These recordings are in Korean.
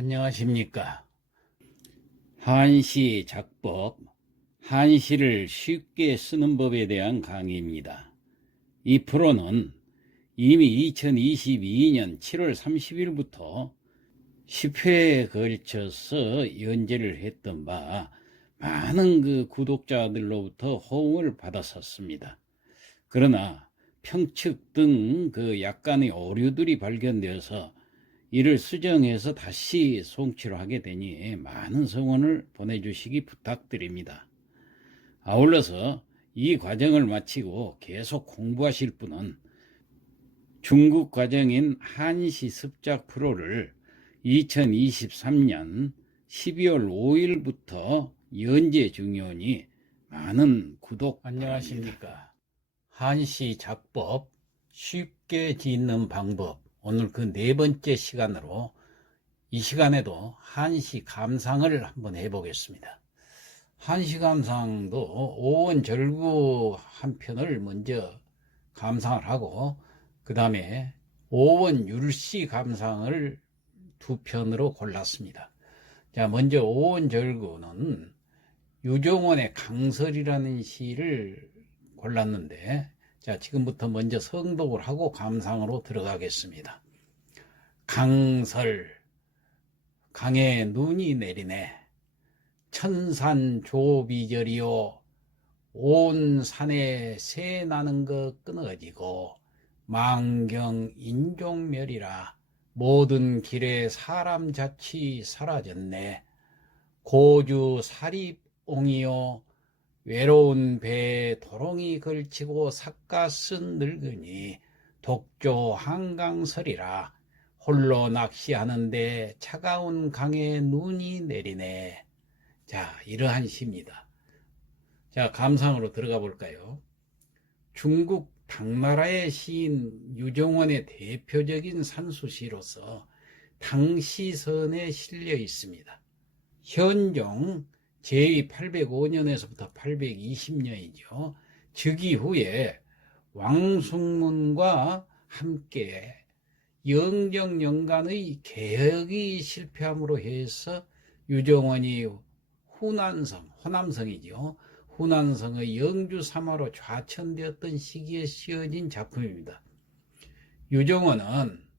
안녕하십니까. 한시 작법, 한시를 쉽게 쓰는 법에 대한 강의입니다. 이 프로는 이미 2022년 7월 30일부터 10회에 걸쳐서 연재를 했던 바 많은 구독자들로부터 호응을 받았었습니다. 그러나 평측 등 약간의 오류들이 발견되어서 이를 수정해서 다시 송치를 하게 되니 많은 성원을 보내주시기 부탁드립니다. 아울러서 이 과정을 마치고 계속 공부하실 분은 중국 과정인 한시 습작 프로를 2023년 12월 5일부터 연재 중이오니 많은 구독 안녕하십니까. 한시 작법 쉽게 짓는 방법, 오늘 그 네 번째 시간으로 이 시간에도 한시 감상을 한번 해보겠습니다. 한시 감상도 오원절구 한 편을 먼저 감상을 하고 그 다음에 오원율시 감상을 두 편으로 골랐습니다. 자, 먼저 오원절구는 유종원의 강설이라는 시를 골랐는데, 자, 지금부터 먼저 성독을 하고 감상으로 들어가겠습니다. 강설, 강에 눈이 내리네. 천산 조비절이요. 온 산에 새 나는 것 끊어지고 만경 인종멸이라 모든 길에 사람 자취 사라졌네. 고주 사립옹이요. 외로운 배에 도롱이 걸치고 삿가 쓴 늙으니 독조 한강설이라 홀로 낚시하는데 차가운 강에 눈이 내리네. 자, 이러한 시입니다. 자, 감상으로 들어가 볼까요? 중국 당나라의 시인 유종원의 대표적인 산수시로서 당시선에 실려 있습니다. 현종 제805년에서부터 820년이죠. 즉위 후에 왕숙문과 함께 영정연간의 개혁이 실패함으로 해서 유종원이 호남성이죠. 후난성의 영주사마로 좌천되었던 시기에 씌어진 작품입니다. 유종원은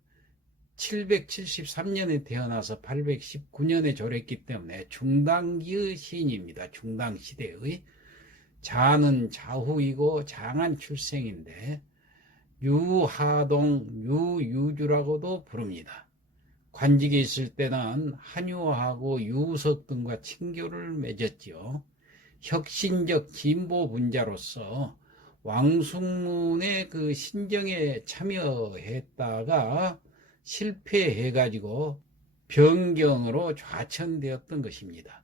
773년에 태어나서 819년에 졸했기 때문에 중당기의 시인입니다. 중당시대의. 자는 자후이고 장안 출생인데 유하동, 유유주라고도 부릅니다. 관직에 있을 때는 한유하고 유석 등과 친교를 맺었지요. 혁신적 진보분자로서 왕숙문의 신정에 참여했다가 실패해가지고 변경으로 좌천되었던 것입니다.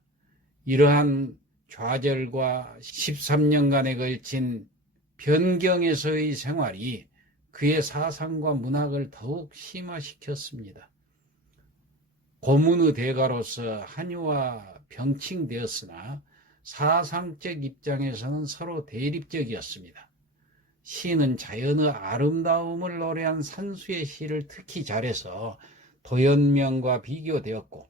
이러한 좌절과 13년간에 걸친 변경에서의 생활이 그의 사상과 문학을 더욱 심화시켰습니다. 고문의 대가로서 한유와 병칭되었으나 사상적 입장에서는 서로 대립적이었습니다. 시는 자연의 아름다움을 노래한 산수의 시를 특히 잘해서 도연명과 비교되었고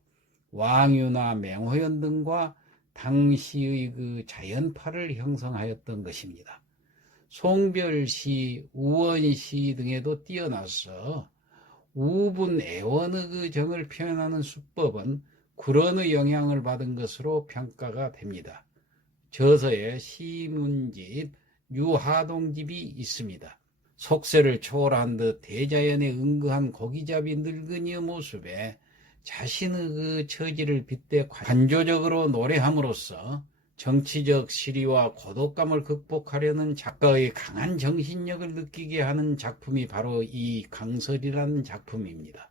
왕유나 맹호연 등과 당시의 자연파를 형성하였던 것입니다. 송별시, 우원시 등에도 뛰어나서 우분 애원의 정을 표현하는 수법은 구런의 영향을 받은 것으로 평가가 됩니다. 저서에 시문집, 유하동집이 있습니다. 속세를 초월한 듯 대자연에 응거한 고기잡이 늙은이의 모습에 자신의 처지를 빗대 관조적으로 노래함으로써 정치적 시리와 고독감을 극복하려는 작가의 강한 정신력을 느끼게 하는 작품이 바로 이 강설이라는 작품입니다.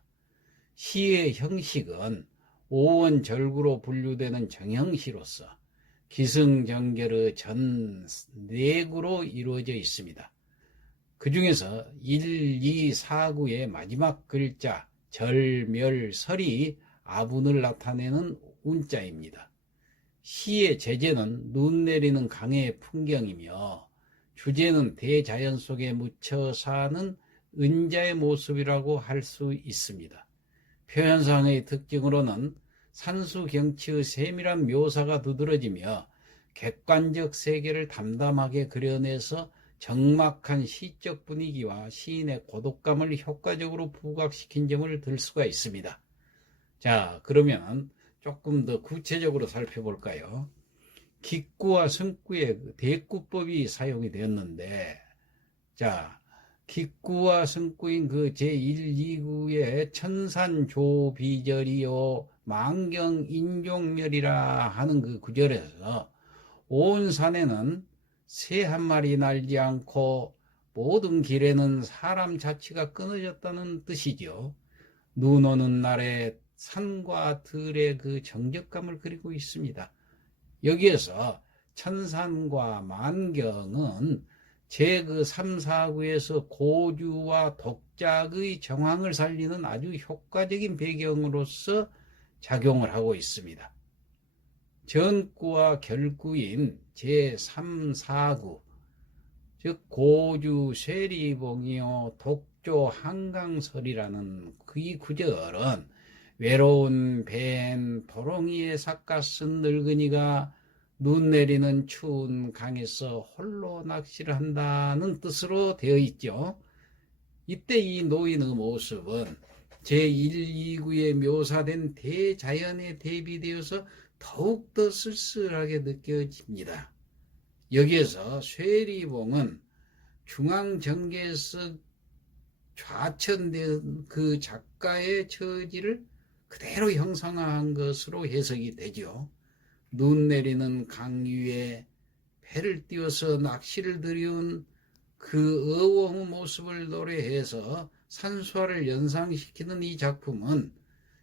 시의 형식은 오원절구로 분류되는 정형시로서 기승전결의 전 4구로 이루어져 있습니다. 그 중에서 1, 2, 4구의 마지막 글자 절, 멸, 설이 아분을 나타내는 운자입니다. 시의 제재는 눈 내리는 강의 풍경이며 주제는 대자연 속에 묻혀 사는 은자의 모습이라고 할 수 있습니다. 표현상의 특징으로는 산수 경치의 세밀한 묘사가 두드러지며 객관적 세계를 담담하게 그려내서 적막한 시적 분위기와 시인의 고독감을 효과적으로 부각시킨 점을 들 수가 있습니다. 자, 그러면 조금 더 구체적으로 살펴볼까요? 기구와 성구의 대구법이 사용이 되었는데, 자, 기구와 성구인 그 제1, 2구의 천산조비절이요 만경인종멸이라 하는 그 구절에서 온 산에는 새 한 마리 날지 않고 모든 길에는 사람 자취가 끊어졌다는 뜻이죠. 눈 오는 날에 산과 들의 그 정적감을 그리고 있습니다. 여기에서 천산과 만경은 제 3, 4구에서 고주와 독작의 정황을 살리는 아주 효과적인 배경으로서 작용을 하고 있습니다. 전구와 결구인 제3, 4구, 즉 고주 쇠리봉이요 독조 한강설이라는 그 구절은 외로운 벤 도롱이에 삭가쓴 늙은이가 눈 내리는 추운 강에서 홀로 낚시를 한다는 뜻으로 되어 있죠. 이때 이 노인의 모습은 제1, 2구에 묘사된 대자연에 대비되어서 더욱더 쓸쓸하게 느껴집니다. 여기에서 쇠리봉은 중앙정계에서 좌천된 그 작가의 처지를 그대로 형상화한 것으로 해석이 되죠. 눈 내리는 강 위에 배를 띄워서 낚시를 들여온 그 어원의 모습을 노래해서 산수화를 연상시키는 이 작품은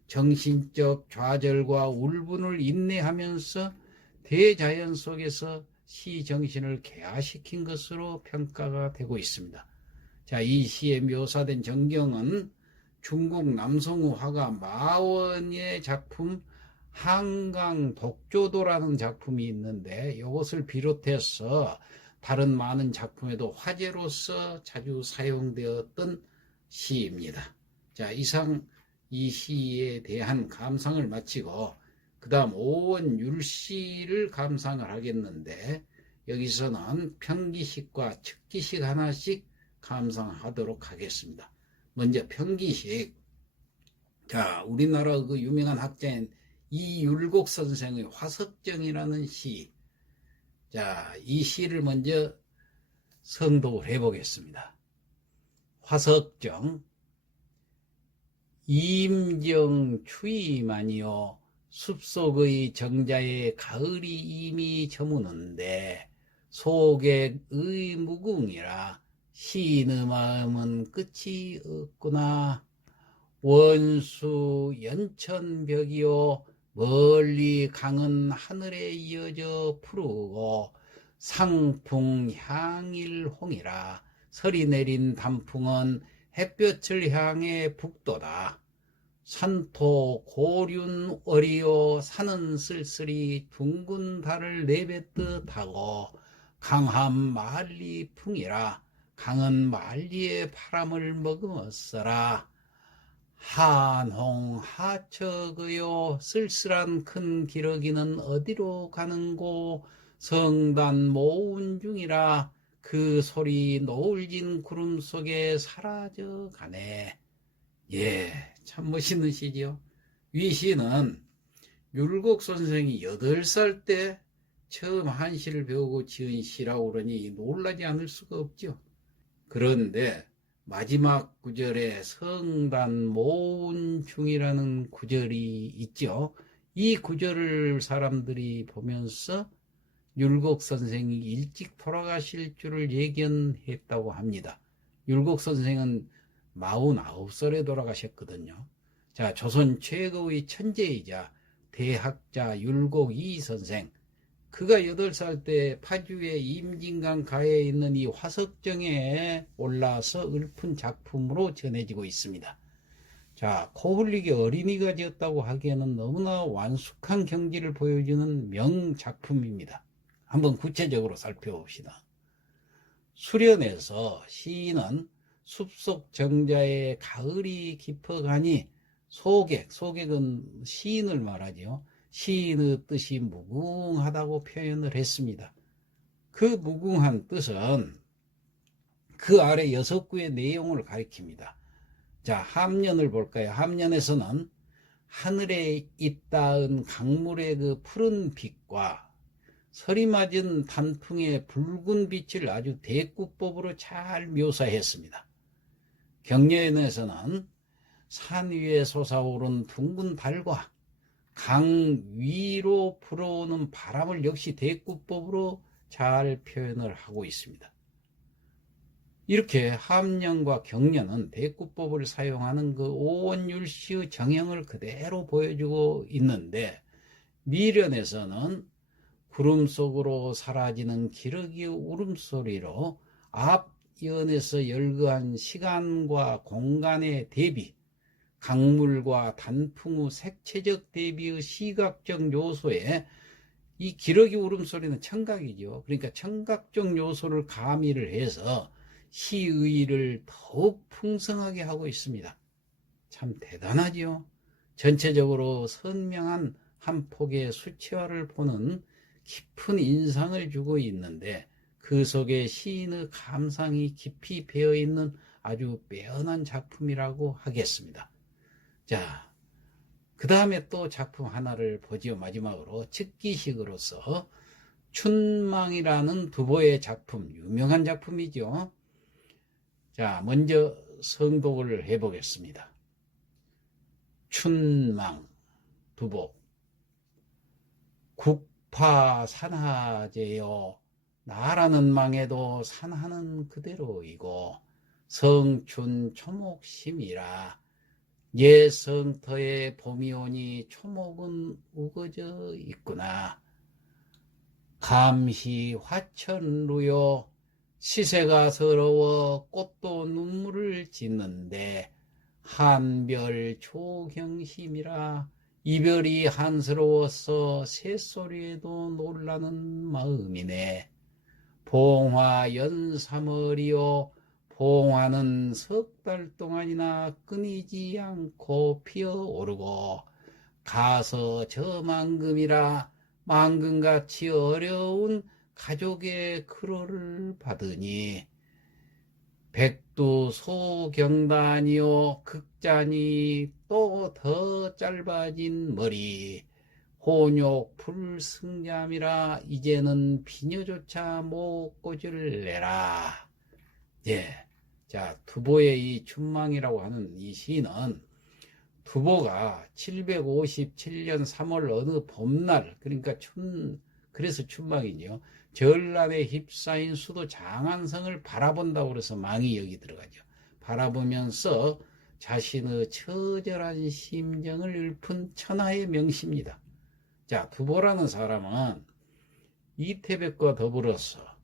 정신적 좌절과 울분을 인내하면서 대자연 속에서 시 정신을 개화시킨 것으로 평가가 되고 있습니다. 자, 이 시에 묘사된 전경은 중국 남성의 화가 마원의 작품 한강 독조도라는 작품이 있는데 이것을 비롯해서 다른 많은 작품에도 화제로서 자주 사용되었던 시입니다. 자, 이상 이 시에 대한 감상을 마치고 그 다음 오원율시를 감상을 하겠는데 여기서는 평기식과 측기식 하나씩 감상하도록 하겠습니다. 먼저 평기식. 자, 우리나라 그 유명한 학자인 이율곡 선생의 화석정이라는 시. 자, 이 시를 먼저 성독을 해보겠습니다. 화석정. 임정 추위만이요 숲속의 정자에 가을이 이미 저무는데 속액의 무궁이라 시인의 마음은 끝이 없구나. 원수 연천벽이요 멀리 강은 하늘에 이어져 푸르고 상풍 향일홍이라 설이 내린 단풍은 햇볕을 향해 북도다. 산토 고륜 어리요 산은 쓸쓸히 둥근 달을 내뱉듯 하고 강한 만리풍이라 강은 만리의 바람을 머금었어라. 한홍 하척의요 쓸쓸한 큰 기러기는 어디로 가는고 성단 모운 중이라 그 소리 노을진 구름 속에 사라져 가네. 예, 참 멋있는 시지요. 이 시는 율곡 선생이 8살 때 처음 한시를 배우고 지은 시라고 그러니 놀라지 않을 수가 없죠. 그런데 마지막 구절에 성단 모운 중이라는 구절이 있죠. 이 구절을 사람들이 보면서 율곡 선생이 일찍 돌아가실 줄을 예견했다고 합니다. 율곡 선생은 49살에 돌아가셨거든요. 자, 조선 최고의 천재이자 대학자 율곡 이 선생. 그가 8살 때 파주의 임진강 가에 있는 이 화석정에 올라서 읊은 작품으로 전해지고 있습니다. 자, 코흘리게 어린이가 지었다고 하기에는 너무나 완숙한 경지를 보여주는 명작품입니다. 한번 구체적으로 살펴봅시다. 수련에서 시인은 숲속 정자에 가을이 깊어가니 소객은 시인을 말하죠. 시인의 뜻이 무궁하다고 표현을 했습니다. 그 무궁한 뜻은 그 아래 6구의 내용을 가리킵니다. 자, 함년을 볼까요? 함년에서는 하늘에 있다은 강물의 그 푸른 빛과 서리 맞은 단풍의 붉은 빛을 아주 대꾸법으로 잘 묘사했습니다. 경려에서는 산 위에 솟아오른 둥근 달과 강 위로 불어오는 바람을 역시 대꾸법으로 잘 표현을 하고 있습니다. 이렇게 함년과 경려는 대꾸법을 사용하는 그 오원율시의 정형을 그대로 보여주고 있는데, 미련에서는 구름 속으로 사라지는 기러기의 울음소리로 앞 연에서 열거한 시간과 공간의 대비, 강물과 단풍의 색채적 대비의 시각적 요소에 이 기러기 울음소리는 청각이죠. 그러니까 청각적 요소를 가미를 해서 시의를 더욱 풍성하게 하고 있습니다. 참 대단하죠. 전체적으로 선명한 한 폭의 수채화를 보는 깊은 인상을 주고 있는데, 그 속에 시인의 감상이 깊이 배어있는 아주 빼어난 작품이라고 하겠습니다. 자, 그 다음에 또 작품 하나를 보지요. 마지막으로 즉기식으로서 춘망이라는 두보의 작품, 유명한 작품이죠. 자, 먼저 성독을 해보겠습니다. 춘망, 두보. 국파산하제요, 나라는 망해도 산하는 그대로이고 성춘 초목심이라, 예성터에 봄이 오니 초목은 우거져 있구나. 감시 화천루요, 시세가 서러워 꽃도 눈물을 짓는데 한별 초경심이라, 이별이 한스러워서 새소리에도 놀라는 마음이네. 봉화 연삼월이요, 봉화는 석 달 동안이나 끊이지 않고 피어오르고 가서 저 만금이라, 만금같이 어려운 가족의 크로를 받으니 백두 소경단이요, 극잔이 또 더 짧아진 머리, 혼욕 불승잠이라 이제는 비녀조차 못 꽂을래라. 예. 자, 두보의 이 춘망이라고 하는 이 시는 두보가 757년 3월 어느 봄날, 그러니까 그래서 춘망이죠. 전란에 휩싸인 수도 장안성을 바라본다고 그래서 망이 여기 들어가죠. 바라보면서 자신의 처절한 심정을 읊은 천하의 명시입니다. 자, 두보라는 사람은 이태백과 더불어서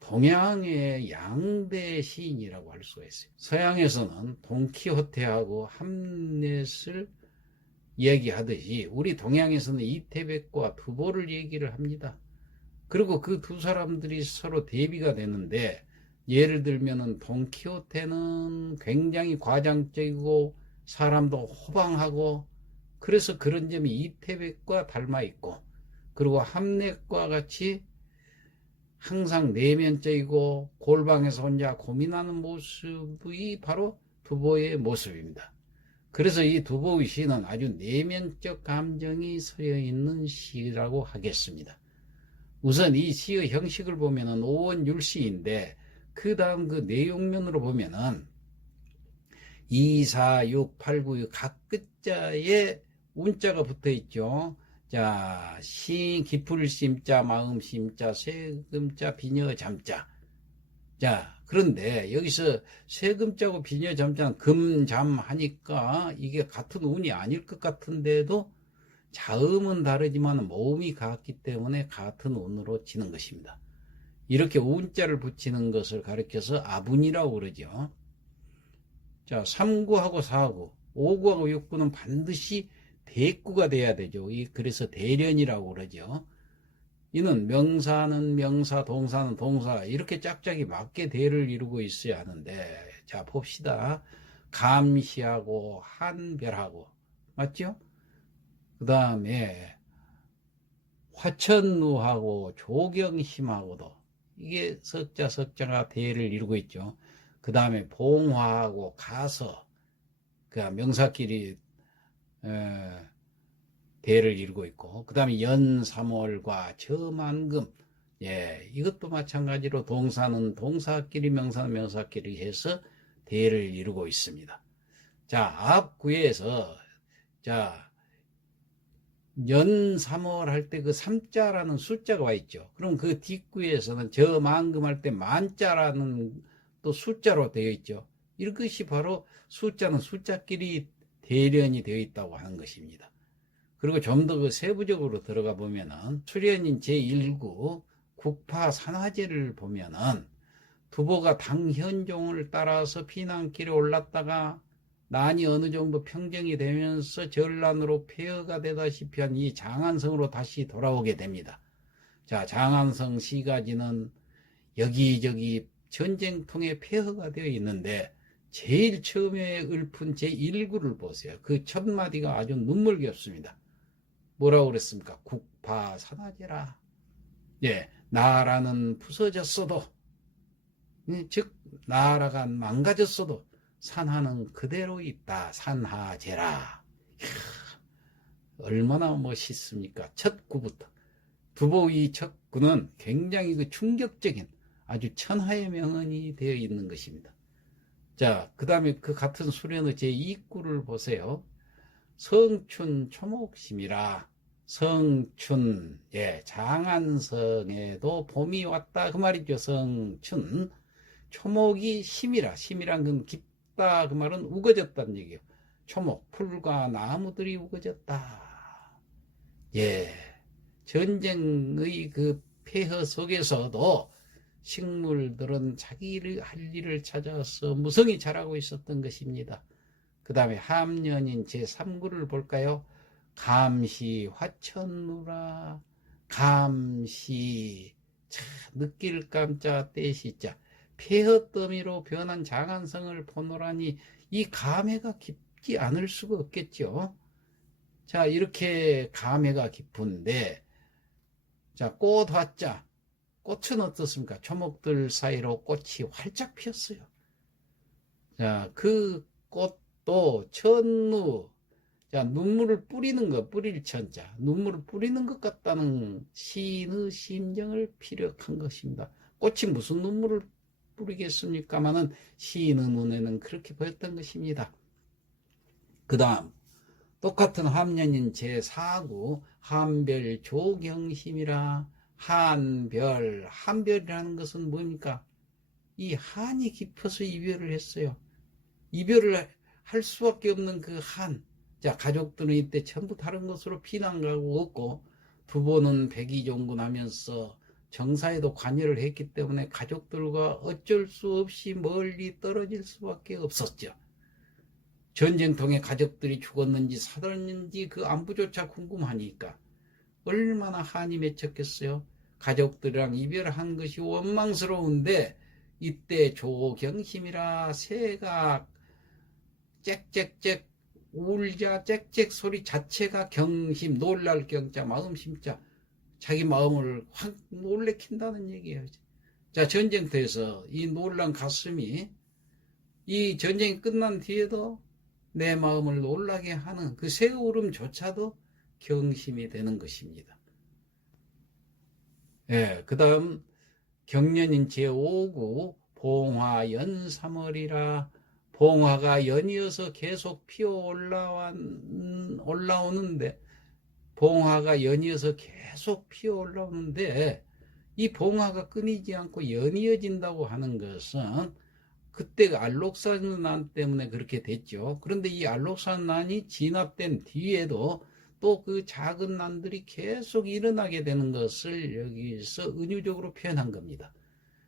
동양의 양대 시인이라고 할 수가 있어요. 서양에서는 돈키호테하고 함렛을 얘기하듯이 우리 동양에서는 이태백과 두보를 얘기를 합니다. 그리고 그 두 사람들이 서로 대비가 되는데, 예를 들면은 돈키호테는 굉장히 과장적이고 사람도 호방하고, 그래서 그런 점이 이태백과 닮아 있고, 그리고 함렛과 같이 항상 내면적이고 골방에서 혼자 고민하는 모습이 바로 두보의 모습입니다. 그래서 이 두보의 시는 아주 내면적 감정이 서려 있는 시라고 하겠습니다. 우선 이 시의 형식을 보면은 오원율시인데, 그 다음 그 내용면으로 보면은 2, 4, 6, 8, 9 각 끝자에 운자가 붙어 있죠. 자, 기풀 심자, 마음 심자, 세금자, 비녀 잠자. 자, 그런데 여기서 세금자고 비녀 잠자는 금잠 하니까 이게 같은 운이 아닐 것 같은데도 자음은 다르지만 모음이 같기 때문에 같은 운으로 지는 것입니다. 이렇게 운자를 붙이는 것을 가리켜서 아분이라고 그러죠. 자, 3구하고 4구, 5구하고 6구는 반드시 대구가 돼야 되죠. 그래서 대련이라고 그러죠. 이는 명사는 명사, 동사는 동사, 이렇게 짝짝이 맞게 대를 이루고 있어야 하는데, 자, 봅시다. 감시하고 한별하고, 맞죠? 그 다음에 화천루하고 조경심하고도 이게 석자가 대를 이루고 있죠. 그 다음에 봉화하고 가서, 그 명사끼리 대를 이루고 있고, 그 다음에 연삼월과 저만금, 예, 이것도 마찬가지로 동사는 동사끼리, 명사는 명사끼리 해서 대를 이루고 있습니다. 자, 앞 구에서, 자, 연삼월 할 때 그 삼자라는 숫자가 와 있죠. 그럼 그 뒷구에서는 저만금 할 때 만자라는 또 숫자로 되어 있죠. 이것이 바로 숫자는 숫자끼리 대련이 되어 있다고 하는 것입니다. 그리고 좀 더 세부적으로 들어가 보면은 수련인 제1구 국파산화제를 보면은 두보가 당현종을 따라서 피난길에 올랐다가 난이 어느 정도 평정이 되면서 전란으로 폐허가 되다시피 한 이 장안성으로 다시 돌아오게 됩니다. 자, 장안성 시가지는 여기저기 전쟁통에 폐허가 되어 있는데 제일 처음에 읊은 제1구를 보세요. 그 첫 마디가 아주 눈물겹습니다. 뭐라고 그랬습니까? 국파산화제라. 예, 나라는 부서졌어도, 즉 나라가 망가졌어도 산하는 그대로 있다. 산하제라. 이야, 얼마나 멋있습니까? 첫 구부터. 두보의 첫 구는 굉장히 그 충격적인 아주 천하의 명언이 되어 있는 것입니다. 자, 그 다음에 그 같은 수련의 제2구를 보세요. 성춘 초목심이라. 성춘, 예, 장안성에도 봄이 왔다 그 말이죠. 성춘. 초목이 심이라. 심이란 건 깊다 그 말은 우거졌다는 얘기예요. 초목, 풀과 나무들이 우거졌다. 예, 전쟁의 그 폐허 속에서도 식물들은 자기를 할 일을 찾아서 무성히 자라고 있었던 것입니다. 그 다음에 함년인 제3구를 볼까요? 감시 화천루라. 감시, 차, 느낄 깜자 떼시자. 폐허 더미로 변한 장안성을 보노라니 이 감회가 깊지 않을 수가 없겠죠. 자, 이렇게 감회가 깊은데, 자, 꽃 화자. 꽃은 어떻습니까? 초목들 사이로 꽃이 활짝 피었어요. 자, 그 꽃도 천루, 자, 눈물을 뿌리는 것, 뿌릴 천자, 눈물을 뿌리는 것 같다는 시인의 심정을 피력한 것입니다. 꽃이 무슨 눈물을 뿌리겠습니까마는 시인의 눈에는 그렇게 보였던 것입니다. 그 다음 똑같은 함년인 제4구 한별 조경심이라. 한별이라는 것은 뭡니까? 이 한이 깊어서 이별을 했어요. 이별을 할 수밖에 없는 그 한. 자, 가족들은 이때 전부 다른 곳으로 피난 가고 없고, 두보는 백의종군하면서 정사에도 관여를 했기 때문에 가족들과 어쩔 수 없이 멀리 떨어질 수밖에 없었죠. 전쟁통에 가족들이 죽었는지 살았는지 그 안부조차 궁금하니까 얼마나 한이 맺혔겠어요. 가족들이랑 이별한 것이 원망스러운데 이때 조경심이라. 새가 짹짹짹 울자 짹짹 소리 자체가 경심, 놀랄 경자, 마음 심자, 자기 마음을 확 놀래킨다는 얘기예요. 자, 전쟁터에서 이 놀란 가슴이 이 전쟁이 끝난 뒤에도 내 마음을 놀라게 하는 그 새 울음조차도 경심이 되는 것입니다. 예, 그 다음 경년인 제5구 봉화 연삼월이라. 봉화가 연이어서 계속 피어 올라오는데, 봉화가 연이어서 계속 피어 올라오는데 이 봉화가 끊이지 않고 연이어진다고 하는 것은 그때 알록산난 때문에 그렇게 됐죠. 그런데 이 알록산난이 진압된 뒤에도 또 그 작은 난들이 계속 일어나게 되는 것을 여기서 은유적으로 표현한 겁니다.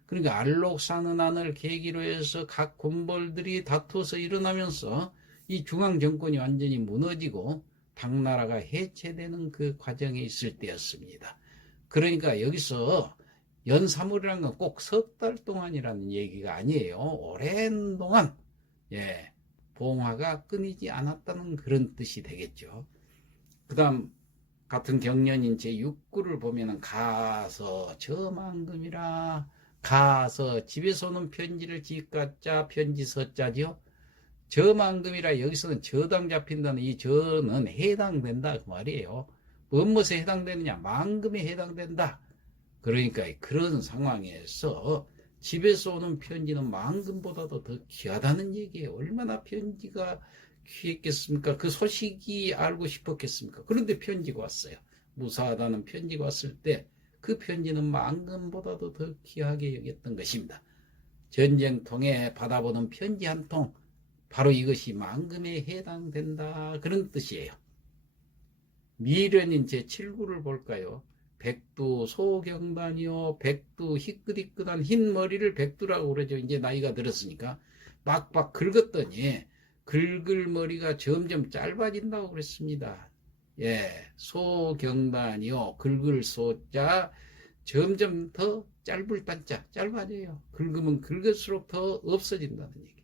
그러니까 알록산난을 계기로 해서 각 군벌들이 다투어서 일어나면서 이 중앙정권이 완전히 무너지고 당나라가 해체되는 그 과정에 있을 때였습니다. 그러니까 여기서 연삼월이라는 건 꼭 석 달 동안이라는 얘기가 아니에요. 오랜 동안, 예, 봉화가 끊이지 않았다는 그런 뜻이 되겠죠. 그 다음 같은 경련인 제6구를 보면은 가서 저만금이라, 가서 집에서 오는 편지를 지가자 편지 서자지요. 저만금이라, 여기서는 저당 잡힌다는 이 저는 해당된다 그 말이에요. 무엇에 해당되느냐? 만금에 해당된다. 그러니까 그런 상황에서 집에서 오는 편지는 만금보다도 더 귀하다는 얘기예요. 얼마나 편지가 귀했겠습니까? 그 소식이 알고 싶었겠습니까? 그런데 편지가 왔어요. 무사하다는 편지가 왔을 때 그 편지는 만금보다도 더 귀하게 여겼던 것입니다. 전쟁통에 받아보는 편지 한 통, 바로 이것이 만금에 해당된다 그런 뜻이에요. 미련인 제7구를 볼까요? 백두 소경단이요, 백두 희끗희끗한 흰 머리를 백두라고 그러죠. 이제 나이가 들었으니까 빡빡 긁었더니 긁을 머리가 점점 짧아진다고 그랬습니다. 예, 소경단이요, 긁을 소자, 점점 더 짧을 단자, 짧아져요. 긁으면 긁을수록 더 없어진다는 얘기.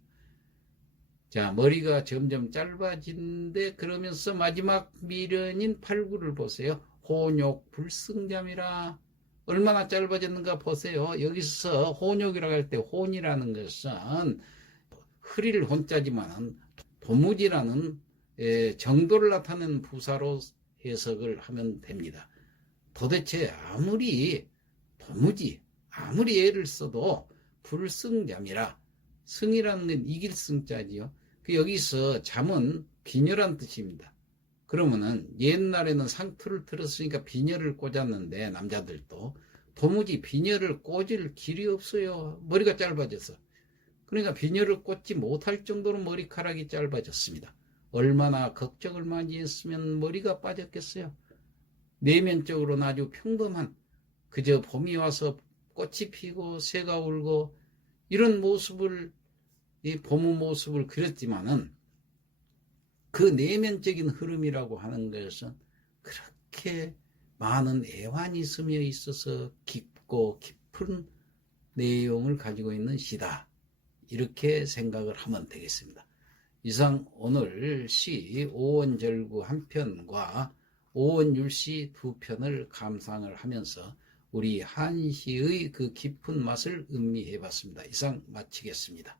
자, 머리가 점점 짧아진데, 그러면서 마지막 미련인 8구를 보세요. 혼욕 불승잠이라. 얼마나 짧아졌는가 보세요. 여기서 혼욕이라고 할 때 혼이라는 것은 흐릴 혼자지만 도무지라는 정도를 나타내는 부사로 해석을 하면 됩니다. 도대체 아무리 애를 써도 불승잠이라. 승이라는 건 이길 승자지요. 여기서 잠은 비녀란 뜻입니다. 그러면은 옛날에는 상투를 틀었으니까 비녀를 꽂았는데 남자들도 도무지 비녀를 꽂을 길이 없어요. 머리가 짧아져서. 그러니까 비녀를 꽂지 못할 정도로 머리카락이 짧아졌습니다. 얼마나 걱정을 많이 했으면 머리가 빠졌겠어요. 내면적으로는 아주 평범한, 그저 봄이 와서 꽃이 피고 새가 울고 이런 모습을, 이 봄의 모습을 그렸지만은 그 내면적인 흐름이라고 하는 것은 그렇게 많은 애환이 스며 있어서 깊고 깊은 내용을 가지고 있는 시다. 이렇게 생각을 하면 되겠습니다. 이상 오늘 시 오원절구 한 편과 오원율시 두 편을 감상을 하면서 우리 한시의 그 깊은 맛을 음미해 봤습니다. 이상 마치겠습니다.